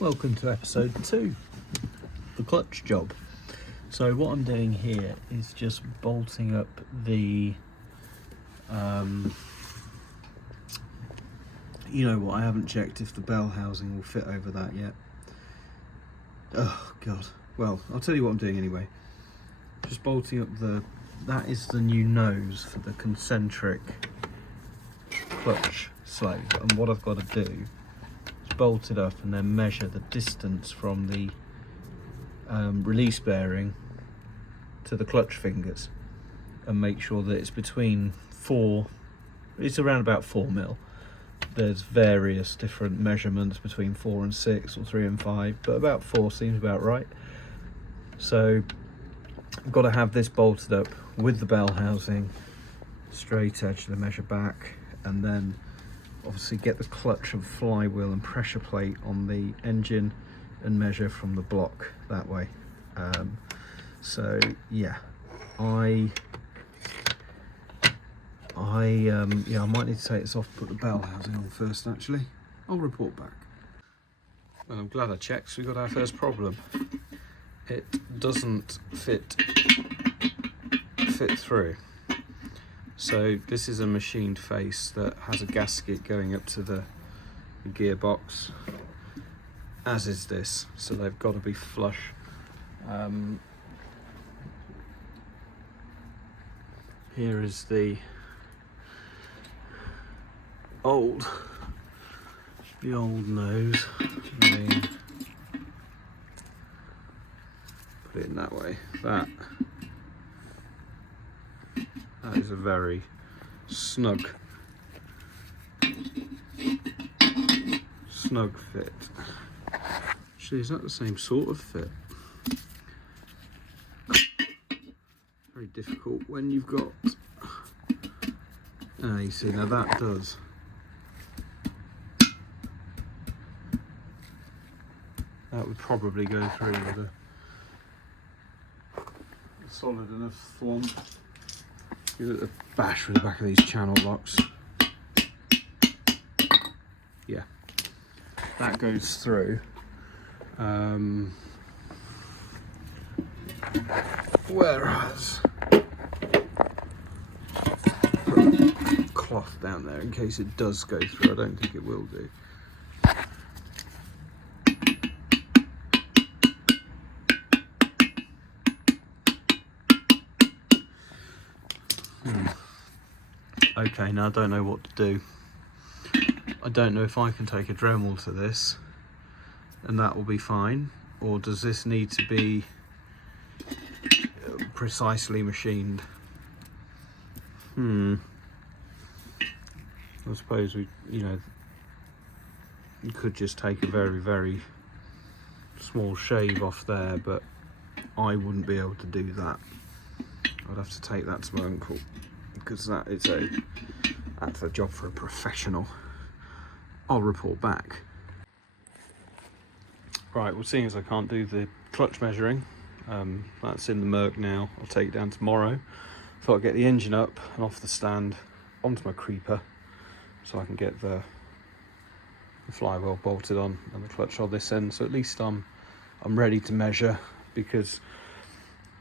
Welcome to episode 2, the clutch job. So what I'm doing here is just bolting up the, you know what, I haven't checked if the bell housing will fit over that yet. Oh God, well, I'll tell you what I'm doing anyway. Just bolting up that is the new nose for the concentric clutch slave, and what I've got to do bolt it up and then measure the distance from the release bearing to the clutch fingers and make sure that it's it's around about 4 mil. There's various different measurements between 4 and 6 or 3 and 5, but about 4 seems about right. So I've got to have this bolted up with the bell housing, straight edge to measure back, and then obviously get the clutch and flywheel and pressure plate on the engine and measure from the block that way. So yeah, I might need to take this off, put the bell housing on first actually. I'll report back. And I'm glad I checked, so we got our first problem. It doesn't fit through. So this is a machined face that has a gasket going up to the gearbox, as is this, so they've got to be flush. Here is the old nose. Put it in that way. That is a very snug fit. Actually, is that the same sort of fit? Very difficult when you've got... you see, now that does. That would probably go through with a solid enough thwomp. Give it a bash with the back of these channel locks. Yeah, that goes through. Whereas, put a cloth down there in case it does go through. I don't think it will do. Okay, now I don't know what to do. I don't know if I can take a Dremel to this and that will be fine, or does this need to be precisely machined? I suppose you could just take a very, very small shave off there, but I wouldn't be able to do that. I'd have to take that to my uncle, because that's a job for a professional. I'll report back. Right, well, seeing as I can't do the clutch measuring, that's in the Merc now. I'll take it down tomorrow. Thought I'd get the engine up and off the stand onto my creeper so I can get the flywheel bolted on and the clutch on this end, so at least I'm ready to measure, because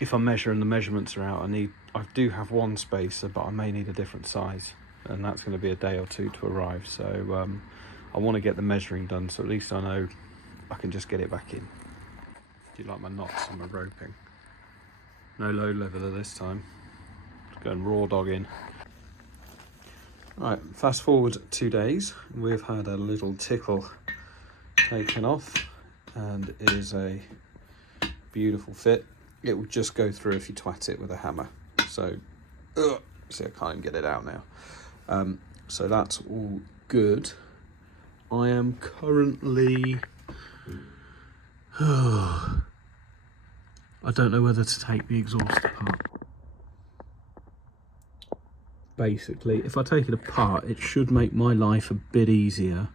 if I measure and the measurements are out, I do have one spacer, but I may need a different size, and that's going to be a day or two to arrive. So I want to get the measuring done, so at least I know I can just get it back in. Do you like my knots and my roping? No load leveler this time. Just going raw dog in. Right, fast forward 2 days. We've had a little tickle taken off, and it is a beautiful fit. It will just go through if you twat it with a hammer. So, see, I can't even get it out now. So that's all good. I am currently... I don't know whether to take the exhaust apart. Basically, if I take it apart, it should make my life a bit easier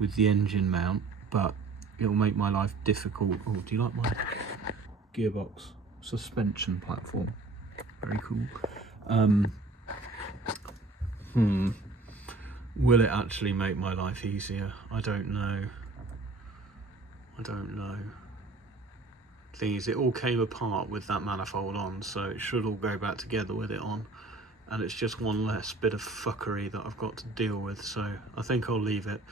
with the engine mount, but it will make my life difficult. Oh, do you like my gearbox suspension platform? Very cool. Will it actually make my life easier? I don't know. I don't know. Thing is, it all came apart with that manifold on, so it should all go back together with it on, and it's just one less bit of fuckery that I've got to deal with, so I think I'll leave it.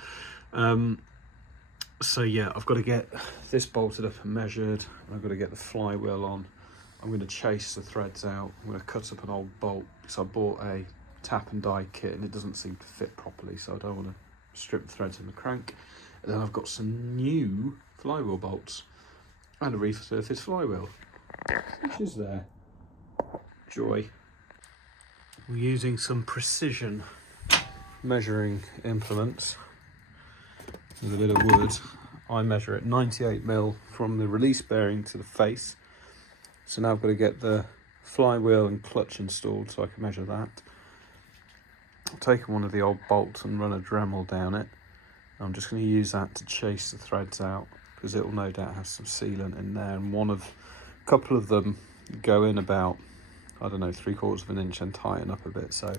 So yeah, I've got to get this bolted up and measured. I've got to get the flywheel on. I'm going to chase the threads out. I'm going to cut up an old bolt because I bought a tap and die kit and it doesn't seem to fit properly, so I don't want to strip the threads in the crank. And then I've got some new flywheel bolts and a resurfaced flywheel, which is there. Joy. We're using some precision measuring implements with a bit of wood. I measure at 98mm from the release bearing to the face. So now I've got to get the flywheel and clutch installed so I can measure that. I've taken one of the old bolts and run a Dremel down it. I'm just going to use that to chase the threads out because it will no doubt have some sealant in there, and a couple of them go in about, I don't know, 3/4 of an inch and tighten up a bit. So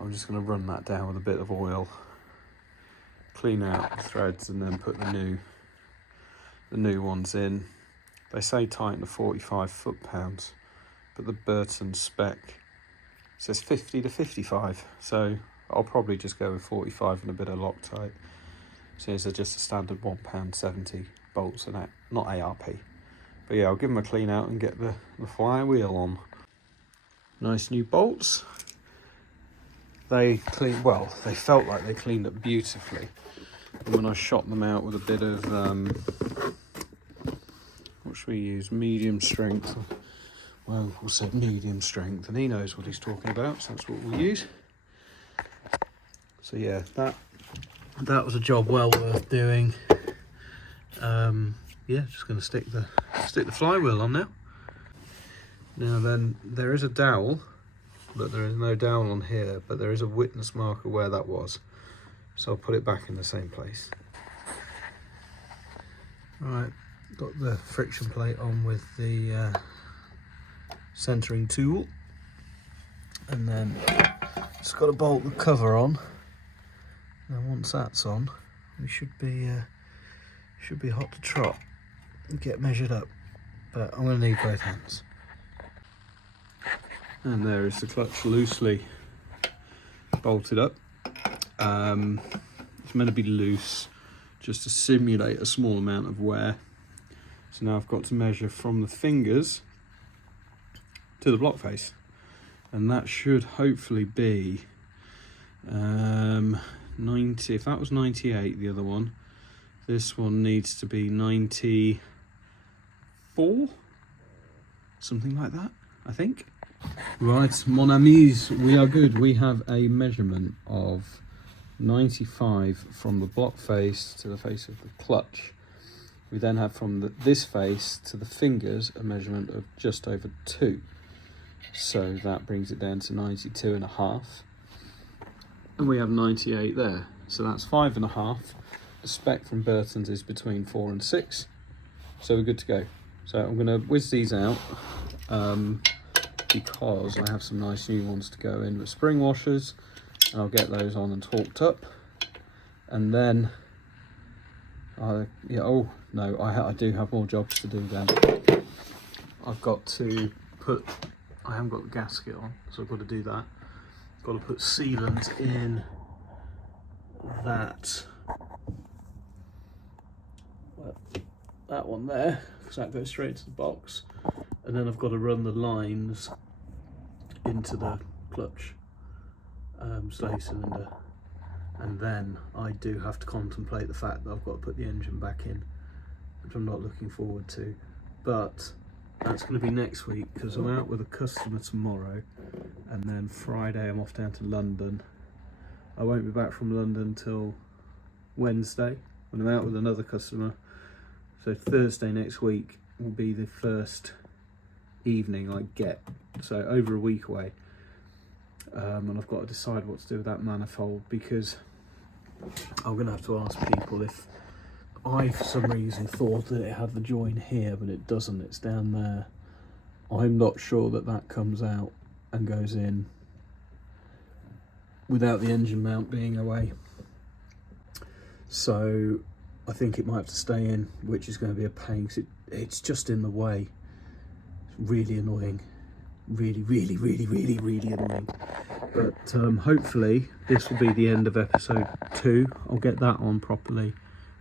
I'm just going to run that down with a bit of oil, clean out the threads, and then put the new ones in. They say tighten to 45 foot-pounds, but the Burton spec says 50 to 55, so I'll probably just go with 45 and a bit of Loctite. So these are just a standard £1.70 bolts, and that, not ARP. But yeah, I'll give them a clean out and get the flywheel on. Nice new bolts. They felt like they cleaned up beautifully. And when I shot them out with a bit of, what should we use? Medium strength. Well, we'll say medium strength, and he knows what he's talking about, so that's what we'll use. So yeah, that was a job well worth doing. Yeah, just going to stick the flywheel on now. Now then, there is a dowel, but there is no dowel on here, but there is a witness marker where that was. So I'll put it back in the same place. Right, got the friction plate on with the centering tool, and then just got to bolt the cover on. Now once that's on, we should be hot to trot and get measured up, but I'm going to need both hands. And there is the clutch loosely bolted up. It's meant to be loose just to simulate a small amount of wear. So now I've got to measure from the fingers to the block face, and that should hopefully be 90. If that was 98, the other one, this one needs to be 94, something like that, I think. Right, mon amis, we are good. We have a measurement of 95 from the block face to the face of the clutch. We then have from this face to the fingers a measurement of just over 2. So that brings it down to 92.5. And we have 98 there. So that's 5.5. The spec from Burton's is between 4 and 6. So we're good to go. So I'm going to whiz these out because I have some nice new ones to go in with spring washers. And I'll get those on and torqued up. And then, I do have more jobs to do then. I've got to put, I haven't got the gasket on, so I've got to do that. I've got to put sealant in that one there, because that goes straight to the box. And then I've got to run the lines into the clutch slave cylinder. And then I do have to contemplate the fact that I've got to put the engine back in, which I'm not looking forward to. But that's going to be next week, because I'm out with a customer tomorrow, and then Friday I'm off down to London. I won't be back from London till Wednesday when I'm out with another customer. So Thursday next week will be the first evening I get, so over a week away. And I've got to decide what to do with that manifold, because I'm going to have to ask people if I, for some reason, thought that it had the join here, but it doesn't, it's down there. I'm not sure that that comes out and goes in without the engine mount being away. So I think it might have to stay in, which is going to be a pain, 'cause it's just in the way. It's really annoying. Really annoying. But hopefully this will be the end of episode 2. I'll get that on properly,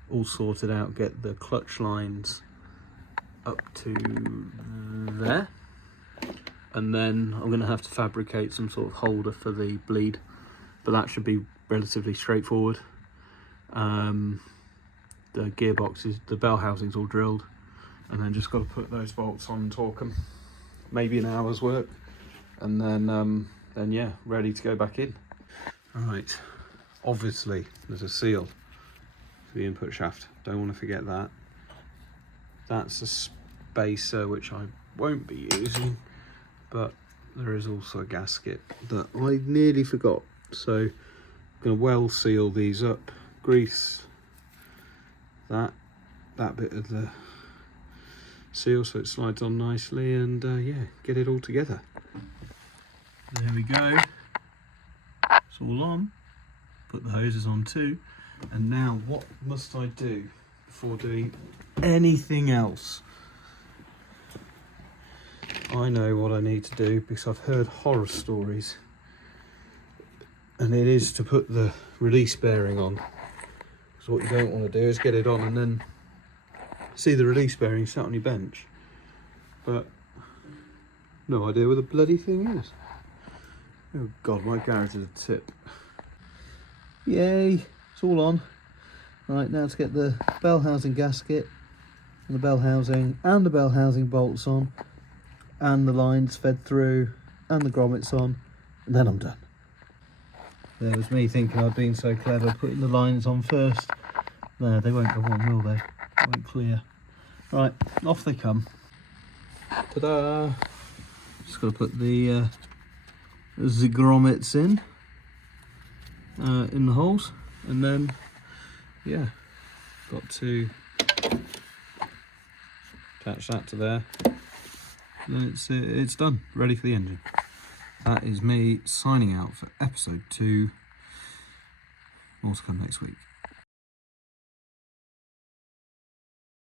all sorted out, get the clutch lines up to there, and then I'm going to have to fabricate some sort of holder for the bleed, but that should be relatively straightforward. The gearbox is, the bell housing's all drilled, and then just got to put those bolts on and torque them. Maybe an hour's work, and then yeah, ready to go back in. All right, obviously there's a seal for the input shaft. Don't want to forget that. That's a spacer which I won't be using, but there is also a gasket that I nearly forgot. So I'm going to well seal these up, grease that bit of the seal so it slides on nicely, and yeah, get it all together. There we go, it's all on. Put the hoses on too, and now what must I do before doing anything else? I know what I need to do because I've heard horror stories, and it is to put the release bearing on. So what you don't want to do is get it on and then see the release bearing sat on your bench, but no idea where the bloody thing is. Oh god, my garage is a tip. Yay, it's all on. Right, now to get the bell housing gasket and the bell housing and the bell housing bolts on, and the lines fed through, and the grommets on, and then I'm done. There was me thinking I'd been so clever, putting the lines on first. There, they won't go on, will they? They won't clear. Right, off they come. Ta-da! Just got to put the grommets in the holes, and then yeah, got to attach that to there. Then it's done, ready for the engine. That is me signing out for episode 2. More to come next week.